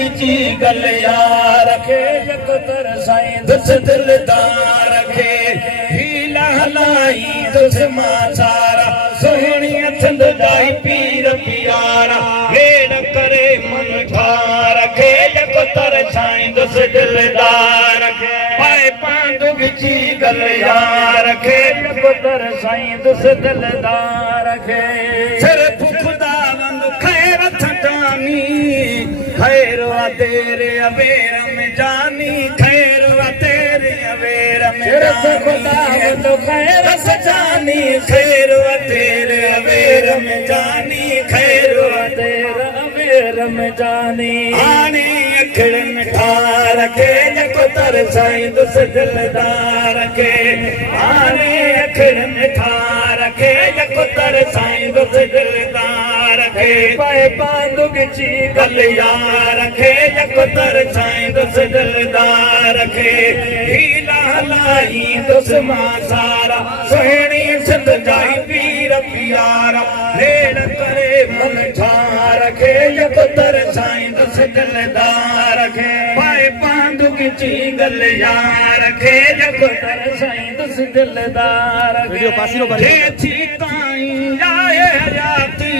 दुगची गल यार खे यकतर साईं दुस दिलदार खे हीला हलाई दुस मां सारा सोहणी थंद जाई पीर पियारा हेड़ करे मन ठार खे यकतर साईं दुस दिलदार खे पाए पां दुगची गल यार खे यकतर साईं दुस दिलदार खे सिर्फ खुदा वंग खैर थटानी खैर वा तेरे अवेर में जानी खैर वा तेरे अवेर में सिर्फ खुदा वंग खैर सजानी खैर वा तेरे अवेर में जानी खैर वा तेरे अवेर में जानी आनी अखड़न ठार के यकतर साईं दुस दिलदार के आनी अखड़न ठार के यकतर साईं दुस दिलदार के पाए दुगची गल यार खे यकतर साईं दुस दिलदार खे हीला हलाई दुस मां सारा सोहणी सिंध जाई पीर पियारा हेड़ करे मन ठार खे यकतर साईं दुस दिलदार खे पाए दुगची गल यार खे यकतर साईं दुस दिलदार खे थी ताईं जाए हयाती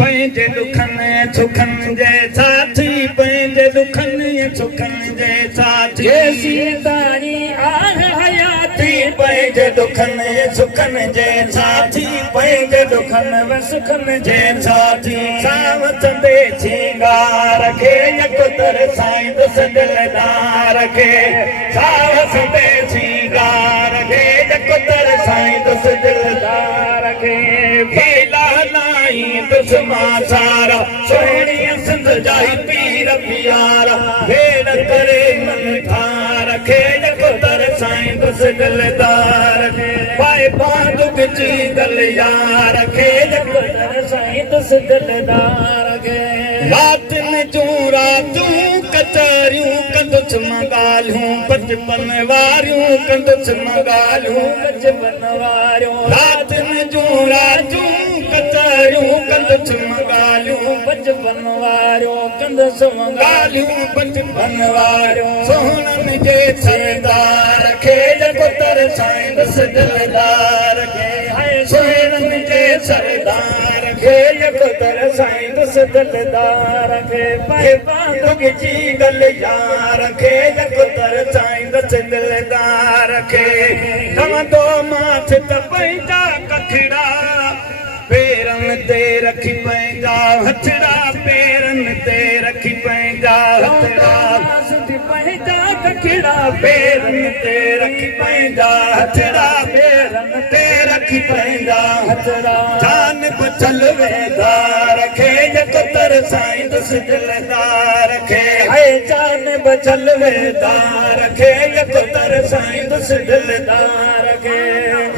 पंहिंजे दुखनि सुखनि जे साथी पंहिंजे दुखनि सुखनि जे साथी सीताई आहे हयाती पंहिंजे दुखनि सुखनि जे साथी पंहिंजे दुखनि सुखनि जे साथी सावत दे सिंगार खे यकतर साईं दुस दिलदार खे सावत दे सिंगार खे यकतर साईं दुस दिलदार खे हीला हलाई दुस मां सारा सोहणी सिंध जाई पीर पियारा हेड़ करे मन ठार खे यकतर साईं दुस दिलदार खे पाए दुगची गल यार खे यकतर साईं दुस दिलदार खे रातिन जूं रातूं कचरियूं कंदुस मगालियूं बचपन वारियूं कंदुस मगालियूं बचपन वारियूं रातिन जूं रातूं कचरियूं कंदुस मगालियूं बचपन वारियूं कंदुस मगालियूं बचपन वारियूं सोहणनि जे सरदार खे यकतर साईं दुस दिलदार खे सोहणनि जे सरदार खे यकतर साईं दुस दिलदार खे पाए दुगची गल यार खे यकतर साईं दुस दिलदार खे खवंदो माथ त पंहिंजा कखड़ा पेरनि ते रखी पंहिंजा हथड़ा पेरनि ते रखी पंहिंजा हथड़ा पंहिंजा कखड़ा पेरनि ते रखी पंहिंजा हथड़ा पेरनि ते रखी पंहिंजा हथड़ा जान बचल वेदार खे यकतर साईं दुस दिलदार खे जान बचल वेदार खे यकतर साईं दुस दिलदार खे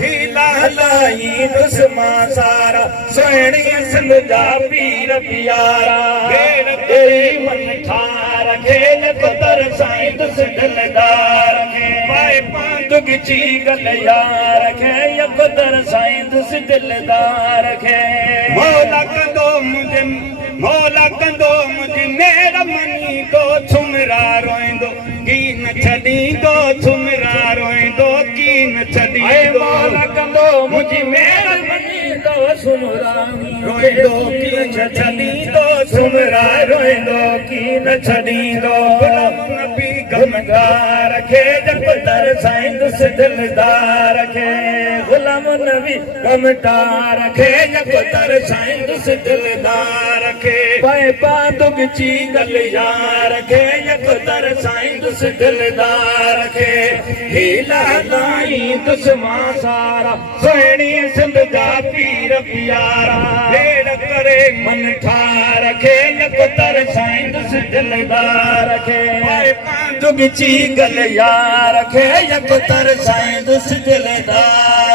हीला हलाई दुस मां सारा सोहणी सिंध जा पीर पियारा हेड़ करे मन ठार खे यकतर साईं दुस दिलदार खे पाए दुगची गल यार खे यकतर साईं दुस दिलदार खे मौला कंदो मुंहिंजी महिरबानी तो छुमरा रोईंदो की न छॾींदो छुमरा रोईंदो की न छॾींदो मौला कंदो मुंहिंजी महिरबानी तो छुमरा रोईंदो की न छॾींदो छुमरा रोईंदो की न छॾींदो नबी गमदार खे यकतर साईं दुस दिलदार खे गुलाम नबी गमदार खे यकतर साईं दुस दिलदार खे पाए दुगची गल यार खे यकतर साईं दुस दिलदार खे हीला हलाई दुस मां सारा सोहणी सिंध जा पीर पियारा हेड़ करे मन ठार खे यकतर साईं दुस दिलदार खे पाए दुगची गल यार खे यकतर साईं दुस दिलदार